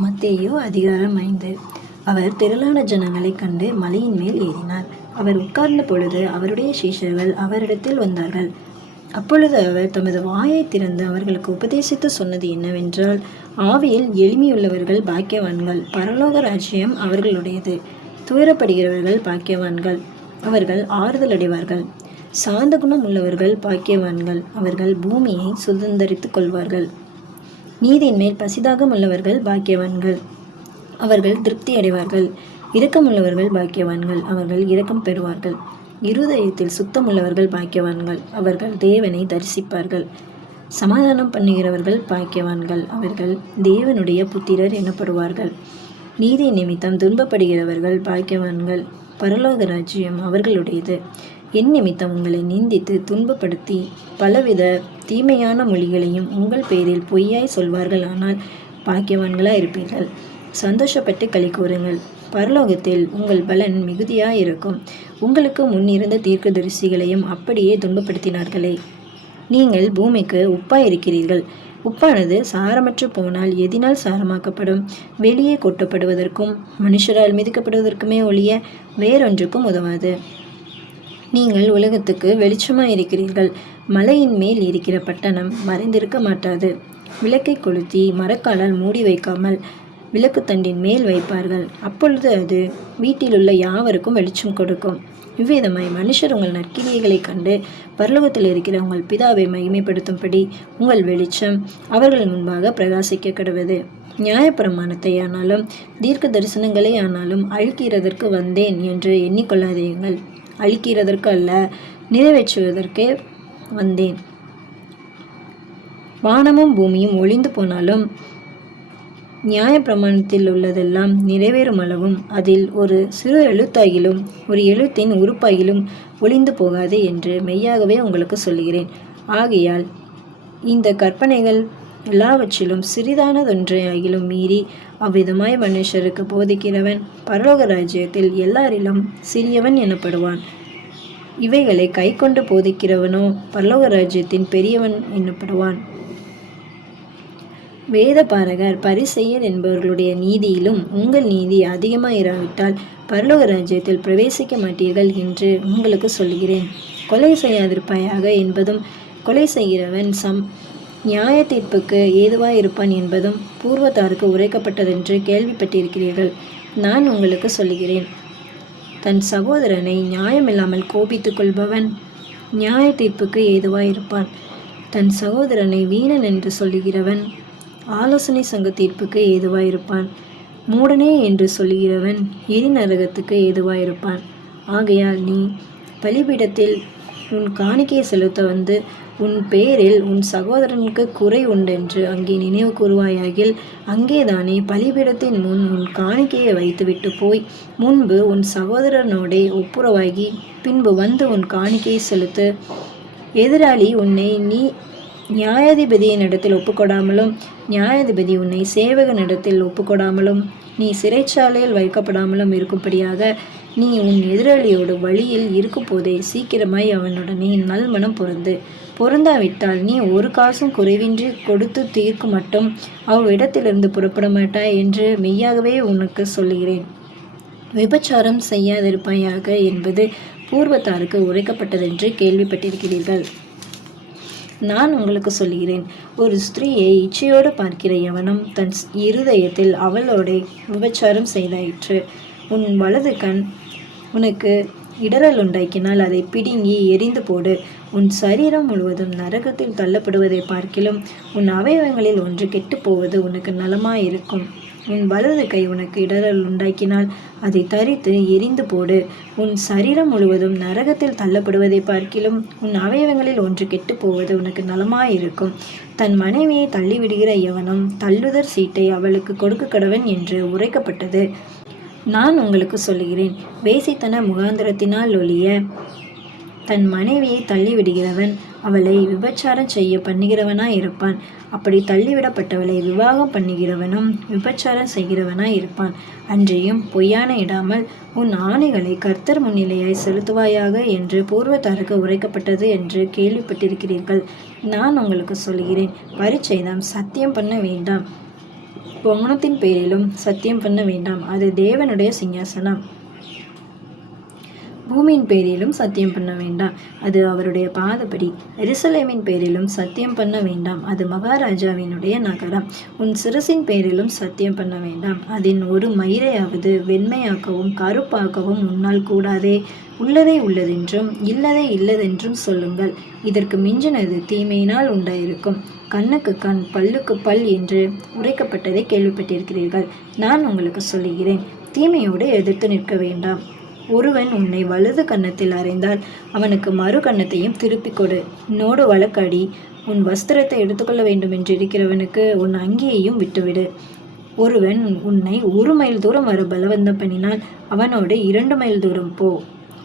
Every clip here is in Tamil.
மத்தேயு அதிகாரம் 5. அவர் திரளான ஜனங்களைக் கண்டு மலையின் மேல் ஏறினார். அவர் உட்கார்ந்த பொழுது அவருடைய சீஷர்கள் அவரிடத்தில் வந்தார்கள். அப்பொழுது அவர் தமது வாயைத் திறந்து அவர்களுக்கு உபதேசித்து சொன்னது என்னவென்றால், ஆவியில் எளிமையுள்ளவர்கள் பாக்கியவான்கள், பரலோக ராஜ்யம் அவர்களுடையது. துயரப்படுகிறவர்கள் பாக்கியவான்கள், அவர்கள் ஆறுதல் அடைவார்கள். சாந்த குணம் உள்ளவர்கள் பாக்கியவான்கள், அவர்கள் பூமியை சுதந்தரித்துக் கொள்வார்கள். நீதியின் மேல் பசிதாகம் உள்ளவர்கள் பாக்கியவான்கள், அவர்கள் திருப்தி அடைவார்கள். இரக்கமுள்ளவர்கள் பாக்கியவான்கள், அவர்கள் இரக்கம் பெறுவார்கள். இருதயத்தில் சுத்தம் உள்ளவர்கள் பாக்கியவான்கள், அவர்கள் தேவனை தரிசிப்பார்கள். சமாதானம் பண்ணுகிறவர்கள் பாக்கியவான்கள், அவர்கள் தேவனுடைய புத்திரர் எனப்படுவார்கள். நீதி நிமித்தம் துன்பப்படுகிறவர்கள் பாக்கியவான்கள், பரலோக ராஜ்யம் அவர்களுடையது. என் நிமித்தம் உங்களை நிந்தித்து துன்பப்படுத்தி பலவித தீமையான மொழிகளையும் உங்கள் பேரில் பொய்யாய் சொல்வார்கள், ஆனால் பாக்கியவான்களாய் இருப்பீர்கள். சந்தோஷப்பட்டு களி கூறுங்கள், பரலோகத்தில் உங்கள் பலன் மிகுதியாயிருக்கும். உங்களுக்கு முன்னிருந்த தீர்க்கதரிசிகளையும் அப்படியே துன்பப்படுத்தினார்களே. நீங்கள் பூமிக்கு உப்பாயிருக்கிறீர்கள். உப்பானது சாரமற்று போனால் எதினால் சாரமாக்கப்படும்? வெளியே கொட்டப்படுவதற்கும் மனுஷரால் மிதிக்கப்படுவதற்குமே ஒழிய வேறொன்றுக்கும் உதவாது. நீங்கள் உலகத்துக்கு வெளிச்சமாயிருக்கிறீர்கள். மலையின் மேல் இருக்கிற பட்டணம் மறைந்திருக்க மாட்டாது. விளக்கை கொளுத்தி மரக்காலால் மூடி வைக்காமல் விளக்குத்தண்டின் மேல் வைப்பார்கள். அப்பொழுது அது வீட்டிலுள்ள யாவருக்கும் வெளிச்சம் கொடுக்கும். இவ்விதமாய் மனுஷர் உங்கள் நற்கிரியைகளைக் கண்டு பரலோகத்தில் இருக்கிற உங்கள் பிதாவை மகிமைப்படுத்தும்படி உங்கள் வெளிச்சம் அவர்கள் முன்பாக பிரகாசிக்க கடவது. நியாயப்பிரமாணத்தை ஆனாலும் தீர்க்க தரிசனங்களே ஆனாலும் அழிக்கிறதற்கு வந்தேன் என்று எண்ணிக்கொள்ளாதீர்கள். அழிக்கிறதற்கு அல்ல, நிறைவேற்றுவதற்கே வந்தேன். வானமும் பூமியும் ஒளிந்து போனாலும் நியாயப்பிரமாணத்தில் உள்ளதெல்லாம் நிறைவேறும் அளவும் அதில் ஒரு சிறு எழுத்தாகிலும் ஒரு எழுத்தின் உறுப்பாகிலும் ஒளிந்து போகாது என்று மெய்யாகவே உங்களுக்கு சொல்கிறேன். ஆகையால் இந்த கற்பனைகள் எல்லாவற்றிலும் சிறிதானதொன்றை ஆகிலும் மீறி அவ்விதமாய் மனுஷருக்கு போதிக்கிறவன் பரலோக ராஜ்யத்தில் எல்லாரிலும் சிறியவன் எனப்படுவான். இவைகளை கை கொண்டு போதிக்கிறவனோ பரலோக ராஜ்யத்தின் பெரியவன் எனப்படுவான். வேத பாரகர் பரிசேயர் என்பவர்களுடைய நீதியிலும் உங்கள் நீதி அதிகமாயிராவிட்டால் பரலோக ராஜ்யத்தில் பிரவேசிக்க மாட்டீர்கள் என்று உங்களுக்கு சொல்கிறேன். கொலை செய்யாதிருப்பாயாக என்பதும் கொலை செய்கிறவன் நியாய தீர்ப்புக்கு ஏதுவாயிருப்பான் என்பதும் பூர்வத்தாருக்கு உரைக்கப்பட்டதென்று கேள்விப்பட்டிருக்கிறீர்கள். நான் உங்களுக்கு சொல்லுகிறேன், தன் சகோதரனை நியாயமில்லாமல் கோபித்துக் கொள்பவன் நியாய தீர்ப்புக்கு ஏதுவாயிருப்பான். தன் சகோதரனை வீணன் என்று சொல்லுகிறவன் ஆலோசனை சங்க தீர்ப்புக்கு ஏதுவாயிருப்பான். மூடனே என்று சொல்லுகிறவன் எரிநரகத்துக்கு ஏதுவாயிருப்பான். ஆகையால் நீ பலிபீடத்தில் உன் காணிக்கையை செலுத்த வந்து உன் பேரில் உன் சகோதரனுக்கு குறை உண்டென்று அங்கே நினைவு கூறுவாயாகில் அங்கேதானே பலிபீடத்தின் முன் உன் காணிக்கையை வைத்துவிட்டு போய் முன்பு உன் சகோதரனோடே ஒப்புரவாகி பின்பு வந்து உன் காணிக்கையை செலுத்து. எதிராளி உன்னை நீ நியாயாதிபதியினிடத்தில் ஒப்புக்கொடாமலும் நியாயாதிபதி உன்னை சேவகனிடத்தில் ஒப்புக்கொடாமலும் நீ சிறைச்சாலையில் வைக்கப்படாமலும் இருக்கும்படியாக நீ உன் எதிராளியோடு வழியில் இருக்கும்போதே சீக்கிரமாய் அவனுடனே நல்மனம் பொருந்தாவிட்டால் நீ ஒரு காசும் குறைவின்றி கொடுத்து தீர்க்கு மட்டும் அவ்விடத்திலிருந்து புறப்பட மாட்டாய் என்று மெய்யாகவே உனக்கு சொல்லுகிறேன். விபச்சாரம் செய்யாதிருப்பாயாக என்பது பூர்வத்தாருக்கு உரைக்கப்பட்டதென்று கேள்விப்பட்டிருக்கிறீர்கள். நான் உங்களுக்கு சொல்கிறேன், ஒரு ஸ்திரீயை இச்சையோடு பார்க்கிற எவனும் தன் இருதயத்தில் அவளோடே விபச்சாரம் செய்தாயிற்று. உன் வலது கண் உனக்கு இடரல் உண்டாக்கினால் அதை பிடுங்கி எரிந்து போடு. உன் சரீரம் முழுவதும் நரகத்தில் தள்ளப்படுவதை பார்க்கிலும் உன் அவயவங்களில் ஒன்று கெட்டு போவது உனக்கு நலமாயிருக்கும். உன் வலது கை உனக்கு இடரல் உண்டாக்கினால் அதை தரித்து எரிந்து போடு. உன் சரீரம் முழுவதும் நரகத்தில் தள்ளப்படுவதை பார்க்கிலும் உன் அவயவங்களில் ஒன்று கெட்டு போவது உனக்கு நலமாயிருக்கும். தன் மனைவியை தள்ளிவிடுகிற எவனும் தள்ளுதற் சீட்டை அவளுக்கு கொடுக்க கடவன் என்று உரைக்கப்பட்டது. நான் உங்களுக்கு சொல்லுகிறேன், வேசித்தன முகாந்திரத்தினால் ஒழிய தன் மனைவியை தள்ளிவிடுகிறவன் அவளை விபச்சாரம் செய்ய பண்ணுகிறவனாய் இருப்பான். அப்படி தள்ளிவிடப்பட்டவளை விவாகம் பண்ணுகிறவனும் விபச்சாரம் செய்கிறவனாய் இருப்பான். அன்றியும் பொய்யான இடாமல் உன் ஆணைகளை கர்த்தர் முன்னிலையாய் செலுத்துவாயாக என்று பூர்வத்தாருக்கு உரைக்கப்பட்டது என்று கேள்விப்பட்டிருக்கிறீர்கள். நான் உங்களுக்கு சொல்கிறேன், பரிச்சைதாம் சத்தியம் பண்ண வேண்டாம். வானத்தின் பேரிலும் சத்தியம் பண்ண வேண்டாம், அது தேவனுடைய சிங்காசனம். பூமியின் பேரிலும் சத்தியம் பண்ண வேண்டாம், அது அவருடைய பாதப்படி. எருசலேமின் பேரிலும் சத்தியம் பண்ண வேண்டாம், அது மகாராஜாவினுடைய நகரம். உன் சிரசின் பேரிலும் சத்தியம் பண்ண வேண்டாம், அதன் ஒரு மயிரையாவது வெண்மையாக்கவும் கருப்பாக்கவும் உன்னால் கூடாதே. உள்ளதை உள்ளதென்றும் இல்லதை இல்லதென்றும் சொல்லுங்கள். இதற்கு மிஞ்சினது தீமையினால் உண்டாயிருக்கும். கண்ணுக்கு கண் பல்லுக்கு பல் என்று உரைக்கப்பட்டதை கேள்விப்பட்டிருக்கிறீர்கள். நான் உங்களுக்கு சொல்லுகிறேன், தீமையோடு எதிர்த்து நிற்க வேண்டாம். ஒருவன் உன்னை வலது கன்னத்தில் அறைந்தால் அவனுக்கு மறு கன்னத்தையும் திருப்பிக் கொடு. உன்னோடு வழக்காடி உன் வஸ்திரத்தை எடுத்துக்கொள்ள வேண்டும் என்று இருக்கிறவனுக்கு உன் அங்கியையும் விட்டுவிடு. ஒருவன் உன்னை 1 மைல் தூரம் வர பலவந்தம் பண்ணினால் அவனோடு 2 மைல் தூரம் போ.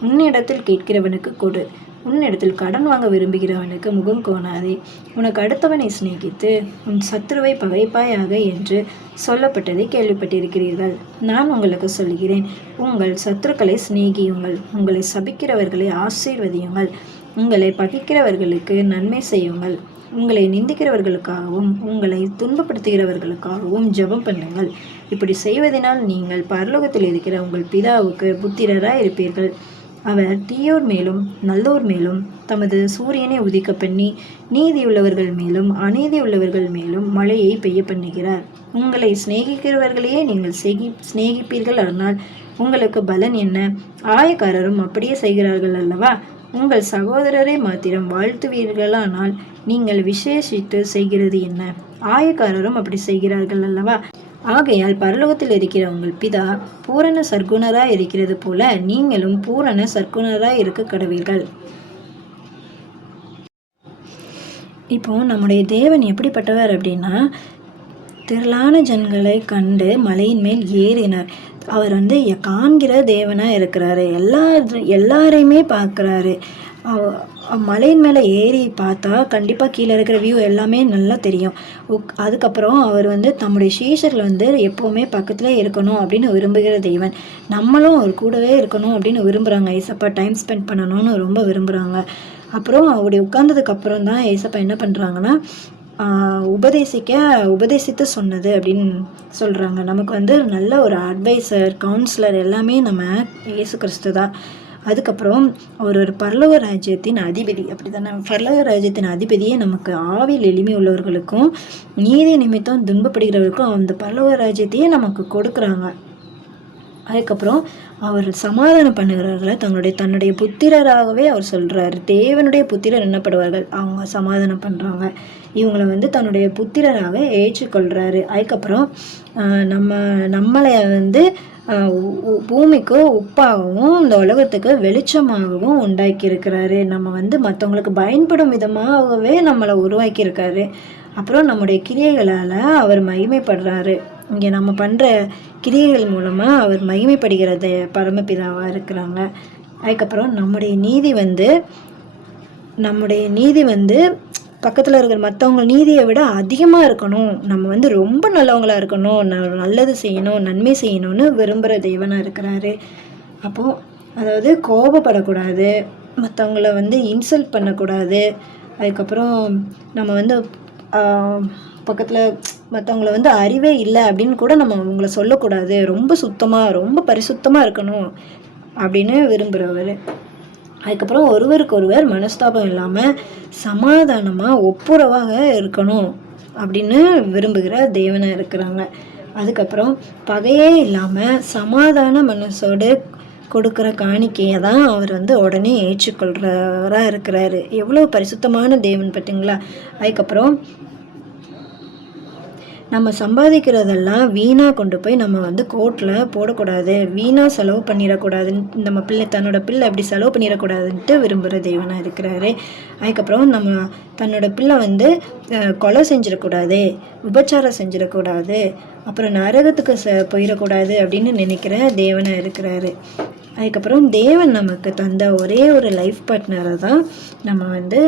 உன்னிடத்தில் கேட்கிறவனுக்கு கொடு, உன்னிடத்தில் கடன் வாங்க விரும்புகிறவனுக்கு முகம் கோணாதே. உனக்கு அடுத்தவனை சிநேகித்து உன் சத்துருவை பகைப்பாயாக என்று சொல்லப்பட்டதை கேள்விப்பட்டிருக்கிறீர்கள். நான் உங்களுக்கு சொல்கிறேன், உங்கள் சத்துருக்களை சிநேகியுங்கள், உங்களை சபிக்கிறவர்களை ஆசீர்வதியுங்கள், உங்களை பகைக்கிறவர்களுக்கு நன்மை செய்யுங்கள், உங்களை நிந்திக்கிறவர்களுக்காகவும் உங்களை துன்பப்படுத்துகிறவர்களுக்காகவும் ஜெபம் பண்ணுங்கள். இப்படி செய்வதனால் நீங்கள் பரலோகத்தில் இருக்கிற உங்கள் பிதாவுக்கு புத்திரராய் இருப்பீர்கள். அவர் தீயோர் மேலும் நல்லோர் மேலும் தமது சூரியனை உதிக்க பண்ணி நீதியுள்ளவர்கள் மேலும் அநீதியுள்ளவர்கள் மேலும் மழையை பெய்ய பண்ணுகிறார். உங்களை சிநேகிக்கிறவர்களையே நீங்கள் சிநேகிப்பீர்கள், ஆனால் உங்களுக்கு பலன் என்ன? ஆயக்காரரும் அப்படியே செய்கிறார்கள் அல்லவா? உங்கள் சகோதரரை மாத்திரம் வாழ்த்துவீர்களானால் நீங்கள் விசேஷித்து செய்கிறது என்ன? ஆயக்காரரும் அப்படி செய்கிறார்கள் அல்லவா? ஆகையால் பரலோகத்தில் இருக்கிற உங்கள் பிதா பூரண சர்க்குணராய் இருக்கிறது போல நீங்களும் பூரண சர்க்குணராய் இருக்க கடவீர்கள். இப்போ நம்முடைய தேவன் எப்படிப்பட்டவர் அப்படின்னா, திரளான ஜனங்களை கண்டு மலையின் மேல் ஏறினார். அவர் காண்கிற தேவனாக இருக்கிறாரு, எல்லாரையுமே பார்க்குறாரு. மலையின் மேலே ஏறி பார்த்தா கண்டிப்பாக கீழே இருக்கிற வியூ எல்லாமே நல்லா தெரியும். அதுக்கப்புறம் அவர் தம்முடைய சீஷர்கள் எப்போவுமே பக்கத்தில் இருக்கணும் அப்படின்னு விரும்புகிற தெய்வன். நம்மளும் அவர் கூடவே இருக்கணும் அப்படின்னு விரும்புகிறாங்க. ஏசப்பா டைம் ஸ்பெண்ட் பண்ணணும்னு ரொம்ப விரும்புகிறாங்க. அப்புறம் அப்படி உட்கார்ந்ததுக்கு அப்புறம் தான் ஏசப்பா என்ன பண்ணுறாங்கன்னா, உபதேசித்து சொன்னது அப்படின்னு சொல்கிறாங்க. நமக்கு நல்ல ஒரு அட்வைசர், கவுன்சிலர் எல்லாமே நம்ம இயேசு கிறிஸ்து தான். அதுக்கப்புறம் அவர் ஒரு பரலோக ராஜ்யத்தின் அதிபதி. அப்படி தானே? பரலோக ராஜ்யத்தின் அதிபதியே நமக்கு ஆவியில் எளிமை உள்ளவர்களுக்கும் நீதி நிமித்தம் துன்பப்படுகிறவர்களுக்கும் அந்த பரலோக ராஜ்யத்தையே நமக்கு கொடுக்குறாங்க. அதுக்கப்புறம் அவர் சமாதானம் பண்ணுகிறவர்களை தன்னுடைய புத்திரராகவே அவர் சொல்கிறார். தேவனுடைய புத்திரர் என்னப்படுவார்கள், அவங்க சமாதானம் பண்ணுறாங்க. இவங்களை தன்னுடைய புத்திரராக ஏற்றுக்கொள்கிறாரு. அதுக்கப்புறம் நம்மளை பூமிக்கு உப்பாகவும் இந்த உலகத்துக்கு வெளிச்சமாகவும் உண்டாக்கி இருக்கிறாரு. நம்ம மற்றவங்களுக்கு பயன்படும் விதமாகவே நம்மளை உருவாக்கியிருக்காரு. அப்புறம் நம்முடைய கிரியைகளால் அவர் மகிமைப்படுறாரு. இங்கே நம்ம பண்ணுற கிரியைகள் மூலமாக அவர் மகிமைப்படுகிறத பரமபிதாவாக இருக்கிறாங்க. அதுக்கப்புறம் நம்முடைய நீதி பக்கத்தில் இருக்கிற மற்றவங்க நீதியை விட அதிகமாக இருக்கணும். நம்ம ரொம்ப நல்லவங்களாக இருக்கணும், நல்லது செய்யணும், நன்மை செய்யணும்னு விரும்புகிற தெய்வனாக இருக்கிறாரு. அப்போது அதாவது கோபப்படக்கூடாது, மற்றவங்கள இன்சல்ட் பண்ணக்கூடாது. அதுக்கப்புறம் நம்ம பக்கத்தில் மற்றவங்கள அறிவே இல்லை அப்படின்னு கூட நம்ம அவங்கள சொல்லக்கூடாது. ரொம்ப சுத்தமாக ரொம்ப பரிசுத்தமாக இருக்கணும் அப்படின்னு விரும்புகிறவர். அதுக்கப்புறம் ஒருவருக்கொருவர் மனஸ்தாபம் இல்லாமல் சமாதானமாக ஒப்புரவாக இருக்கணும் அப்படின்னு விரும்புகிற தேவனாக இருக்கிறாங்க. அதுக்கப்புறம் பகையே இல்லாமல் சமாதான மனசோடு கொடுக்குற காணிக்கையை தான் அவர் உடனே ஏற்றுக்கொள்கிறவராக இருக்கிறாரு. எவ்வளோ பரிசுத்தமான தேவன் பார்த்தீங்களா? அதுக்கப்புறம் நம்ம சம்பாதிக்கிறதெல்லாம் வீணாக கொண்டு போய் நம்ம கோர்ட்டில் போடக்கூடாது, வீணாக செலவு பண்ணிடக்கூடாதுன்னு நம்ம தன்னோட பிள்ளை அப்படி செலவு பண்ணிடக்கூடாதுன்ட்டு விரும்புகிற தெய்வனாக இருக்கிறாரு. அதுக்கப்புறம் தன்னோட பிள்ளை கொலை செஞ்சிடக்கூடாது, விபச்சாரம் செஞ்சிடக்கூடாது, அப்புறம் நரகத்துக்கு போயிடக்கூடாது அப்படின்னு நினைக்கிற தேவனாக இருக்கிறாரு. அதுக்கப்புறம் தேவன் நமக்கு தந்த ஒரே ஒரு லைஃப் பார்ட்னரை தான் நம்ம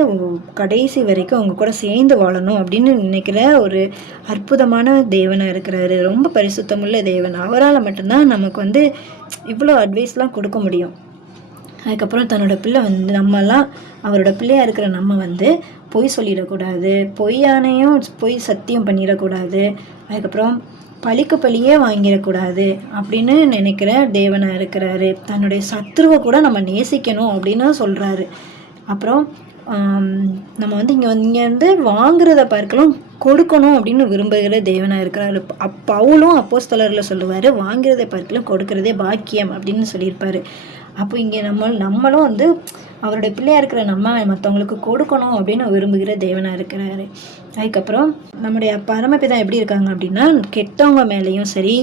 கடைசி வரைக்கும் அவங்க கூட சேர்ந்து வாழணும் அப்படின்னு நினைக்கிற ஒரு அற்புதமான தேவனாக இருக்கிறாரு. ரொம்ப பரிசுத்தமுள்ள தேவன். அவரால் மட்டும்தான் நமக்கு இவ்வளோ அட்வைஸ்லாம் கொடுக்க முடியும். அதுக்கப்புறம் தன்னோட பிள்ளை நம்மலாம் அவரோட பிள்ளையாக இருக்கிற நம்ம பொய் சொல்லிடக்கூடாது, பொய் சத்தியம் பண்ணிடக்கூடாது. அதுக்கப்புறம் பழிக்கு பழியே வாங்கிடக்கூடாது அப்படின்னு நினைக்கிற தேவனாக இருக்கிறாரு. தன்னுடைய சத்துருவை கூட நம்ம நேசிக்கணும் அப்படின்னு சொல்கிறாரு. அப்புறம் நம்ம வந்து இங்கே வாங்குறத பார்க்கலாம் கொடுக்கணும் அப்படின்னு விரும்புகிற தேவனாக இருக்கிறாரு. பவுலும் அப்போஸ்தலரில் சொல்லுவார், வாங்கிறதை பார்க்கலாம் கொடுக்கறதே பாக்கியம் அப்படின்னு சொல்லியிருப்பார். அப்போ இங்கே நம்மளும் வந்து அவருடைய பிள்ளையாக இருக்கிற நம்ம மற்றவங்களுக்கு கொடுக்கணும் அப்படின்னு விரும்புகிற தேவனாக இருக்கிறாரு. அதுக்கப்புறம் நம்முடைய பரமபிதா எப்படி இருக்காங்க அப்படின்னா, கெட்டவங்க மேலேயும் சரி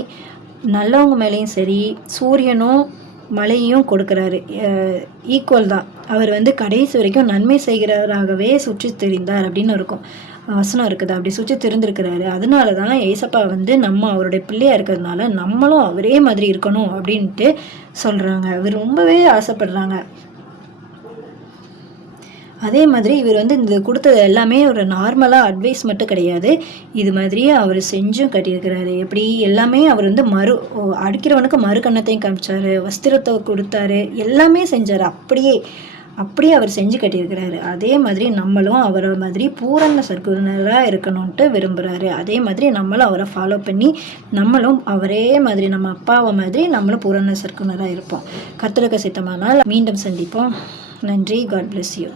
நல்லவங்க மேலேயும் சரி சூரியனும் மழையும் கொடுக்குறாரு. ஈக்குவல் தான். அவர் வந்து கடைசி வரைக்கும் நன்மை செய்கிறவராகவே சுற்றி தெரிந்தார் அப்படின்னு இருக்கும் வசனம் இருக்குது. அப்படி சுற்றி தெரிந்திருக்கிறாரு. அதனால தான் ஏசப்பா வந்து நம்ம அவருடைய பிள்ளையாக இருக்கிறதுனால நம்மளும் அவரே மாதிரி இருக்கணும் அப்படின்ட்டு சொல்கிறாங்க. அவர் ரொம்பவே ஆசைப்படுறாங்க. அதே மாதிரி இவர் வந்து இந்த கொடுத்தது எல்லாமே ஒரு நார்மலாக அட்வைஸ் மட்டும் கிடையாது. இது மாதிரியே அவர் செஞ்சும் கட்டியிருக்கிறாரு. எப்படி எல்லாமே அவர் வந்து அடிக்கிறவனுக்கு மறு கன்னத்தையும் காமிச்சார், வஸ்திரத்தை கொடுத்தாரு, எல்லாமே செஞ்சார். அப்படியே அவர் செஞ்சு கட்டியிருக்கிறாரு. அதே மாதிரி நம்மளும் அவரை மாதிரி பூரண சர்க்குனராக இருக்கணும்ன்ட்டு விரும்புகிறாரு. அதே மாதிரி நம்மளும் அவரை ஃபாலோ பண்ணி நம்மளும் அவரே மாதிரி நம்ம அப்பாவை மாதிரி நம்மளும் பூரண சர்க்குனராக இருப்போம். கர்த்தருக்கு சித்தமானால் மீண்டும் சந்திப்போம். நன்றி. God bless you.